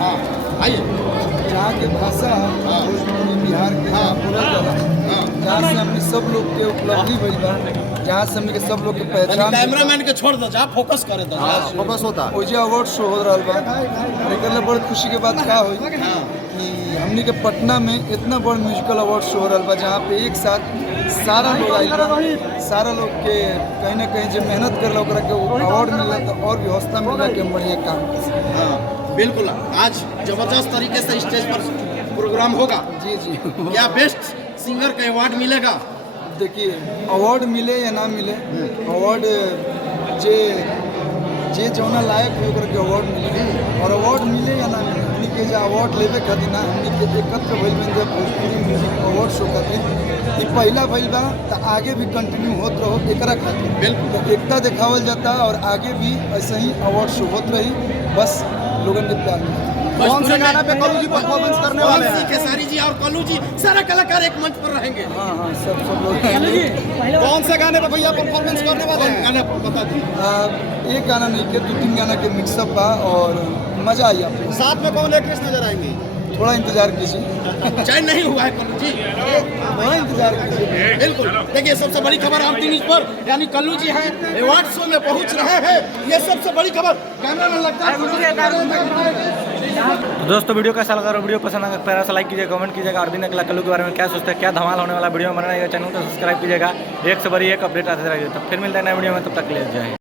हाँ आइए। जहाँ के भाषा भोजपुरी बिहार के बोला जाला, जहाँ से हमने सब लोग के उपलब्धि भइल बा, जहाँ से हमने के सब लोग के पहचान कैमरामैन के छोड़ दो, जा फोकस करे दो, फोकस होता ओजे अवार्ड शो हो रहा बा। एकर ले बड़ खुशी के बात का होई कि हमने के पटना में इतना बड़ म्यूजिकल अवार्ड शो हो रहा बा, जहाँ पे एक साथ सारा लोग आइल बा, सारा लोग के कहीं ना कहीं जो मेहनत कर रहा ओकरा के अवार्ड मिला तो और भी हौसला मिला के हम बढ़िया काम कर सकें। हाँ बिल्कुल। आज जबरदस्त तरीके से स्टेज पर प्रोग्राम होगा। जी जी। क्या बेस्ट सिंगर का अवार्ड मिलेगा? देखिए अवार्ड मिले या ना मिले, अवार्ड जे जे जौना लायक हो ओकरा के अवार्ड मिले, और अवार्ड मिले या ना मिले हमनी के जे अवार्ड लेवे खातिर ना हमनी के एकत्र भइल बन जब भोजपुरी म्यूजिक अवार्ड शो खातिर ई पहला भइल बा तो आगे भी कंटिन्यू होत रहो एकरा खातिर। बिल्कुल। तो एकता दिखावल जाता और आगे भी ऐसे ही अवार्ड शो होत रही, बस लोगन के प्यार मिले। कौन से गाना पे कल्लू जी परफॉर्मेंस करने वाले हैं? खेसारी जी और कल्लू जी सारा कलाकार एक मंच पर रहेंगे। हाँ हाँ सब लोग कौन से गाने पे भैया परफॉर्मेंस करने वाले हैं? गाना बता दीजिए। एक गाना नहीं के 2-3 गाना के मिक्सअप बा और मजा आई आपको। साथ में कौन एक्ट्रेस नजर आएंगी? थोड़ा इंतजार कीजिए। चैन नहीं हुआ है कल्लू जी, थोड़ा इंतजार कीजिए। बिल्कुल। देखिए सबसे बड़ी खबर आप न्यूज पर यानी कल्लू जी हैं अवार्ड शो में पहुंच रहे हैं, ये सबसे बड़ी खबर। कैमरा में लगता है दोस्तों वीडियो कैसा लगा, वीडियो पसंद आएगा प्यारा सा लाइक कीजिएगा, कमेंट कीजिएगा, और दिन अगला कल्लू के बारे में क्या सोचते हैं, क्या धमाल होने वाला वीडियो बनाएगा, चैनल को सब्सक्राइब कीजिएगा। एक से बड़ी एक अपडेट आते रहेगा। तब फिर मिलते हैं नए वीडियो में, तब तक के लिए जय हिंद।